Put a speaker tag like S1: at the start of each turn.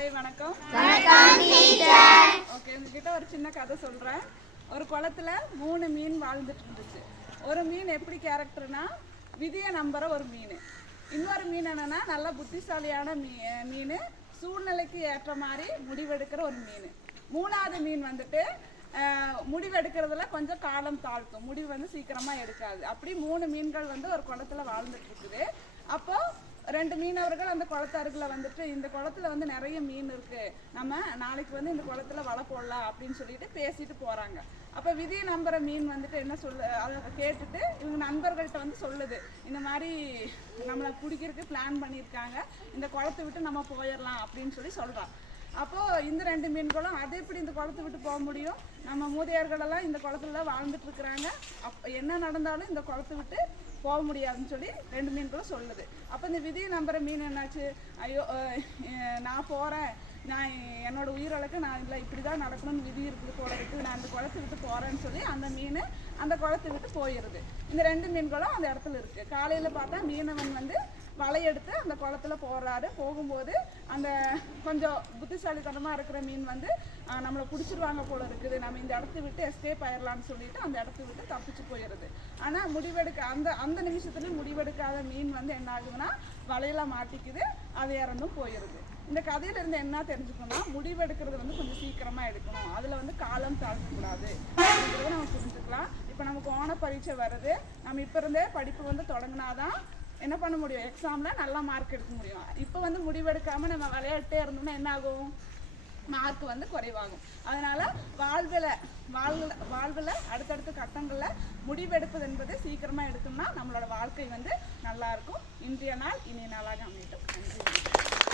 S1: காலை வணக்கம். ஓகே உங்ககிட்ட ஒரு சின்ன கதை சொல்றேன். ஒரு குளத்துல மூணு மீன் வாழ்ந்துட்டு இருந்துச்சு. ஒரு மீன் எப்படி கேரக்டர்னா விதியை நம்புற ஒரு மீன். இன்னொரு மீன் என்னன்னா நல்ல புத்திசாலியான மீ மீன் சூழ்நிலைக்கு ஏற்ற மாதிரி முடிவெடுக்கிற ஒரு மீன். மூணாவது மீன் வந்துட்டு முடிவெடுக்கிறதுல கொஞ்சம் காலம் தாழ்த்தும். முடிவு வந்து சீக்கிரமா எடுக்காது. அப்படி மூணு மீன்கள் வந்து ஒரு குளத்துல வாழ்ந்துட்டு இருக்குது. ரெண்டு மீனவர்கள் அந்த குளத்தருகில் வந்துட்டு இந்த குளத்துல வந்து நிறைய மீன் இருக்கு. நம்ம நாளைக்கு வந்து இந்த குளத்துல வலை போடலாம் அப்படின்னு சொல்லிட்டு பேசிட்டு போறாங்க. அப்ப விதியை நம்புற மீன் வந்துட்டு என்ன சொல்லு அதை கேட்டுட்டு இவங்க நண்பர்கள்ட்ட வந்து சொல்லுது. இந்த மாதிரி நம்மளை பிடிக்கிறதுக்கு பிளான் பண்ணியிருக்காங்க. இந்த குளத்தை விட்டு நம்ம போயிடலாம் அப்படின்னு சொல்லி சொல்றான் அப்போ இந்த ரெண்டு மீன்களும் அது எப்படி இந்த குளத்தை விட்டு போக முடியும்? நம்ம மூதையர்களெல்லாம் இந்த குளத்துல வாழ்ந்துட்டு இருக்கிறாங்க. அப் என்ன நடந்தாலும் இந்த குளத்தை விட்டு போக முடியாதுன்னு சொல்லி ரெண்டு மீன்களும் சொல்லுது. அப்போ இந்த விதியை நம்புற மீன் என்னாச்சு? ஐயோ நான் போகிறேன் நான் என்னோட உயிரளவுக்கு நான் இல்லை இப்படி தான் நடக்கணும்னு விதி இருக்குது போல இருக்குது நான் அந்த குளத்தை விட்டு போகிறேன்னு சொல்லி அந்த மீன் அந்த குளத்தை விட்டு போயிடுது இந்த ரெண்டு மீன்களும் அந்த இடத்துல இருக்குது காலையில் பார்த்தா மீனவன் வந்து வலையெடுத்து அந்த குளத்துல போடுறாரு போகும்போது அந்த கொஞ்சம் புத்திசாலித்தனமாக இருக்கிற மீன் வந்து நம்மளை பிடிச்சிருவாங்க போல இருக்குது. நம்ம இந்த இடத்த விட்டு எஸ்கேப் ஆயிடலாம்னு சொல்லிட்டு அந்த இடத்த விட்டு தப்பிச்சு போயிடுது. ஆனால் முடிவெடுக்க அந்த அந்த நிமிஷத்துல முடிவெடுக்காத மீன் வந்து என்ன ஆகுதுன்னா வலையில மாட்டிக்குது அது இறந்தும் போயிடுது இந்த கதையில இருந்து என்ன தெரிஞ்சுக்கணும்னா முடிவெடுக்கிறது வந்து கொஞ்சம் சீக்கிரமா எடுக்கணும். அதுல வந்து காலம் தாழ்த்தக்கூடாது. அப்படிங்கிறத நம்ம புரிஞ்சுக்கலாம். இப்போ நமக்கு ஓன பரீட்சை வருது. நம்ம இப்போ இருந்தே படிப்பு வந்து தொடங்கினாதான் என்ன பண்ண முடியும்? எக்ஸாமில் நல்லா மார்க் எடுக்க முடியும். இப்போ வந்து முடிவெடுக்காமல் நம்ம விளையாட்டே இருந்தோம்னா என்ன ஆகும்? மார்க் வந்து குறைவாகும். அதனால் வாழ்வில் வாழ்வில் வாழ்வில் அடுத்தடுத்த கட்டங்களில் முடிவெடுப்பது என்பது சீக்கிரமாக எடுத்தோம்னா நம்மளோட வாழ்க்கை வந்து நல்லாயிருக்கும் இன்றைய நாள் இனிய நாளாக அமையட்டும். நன்றி.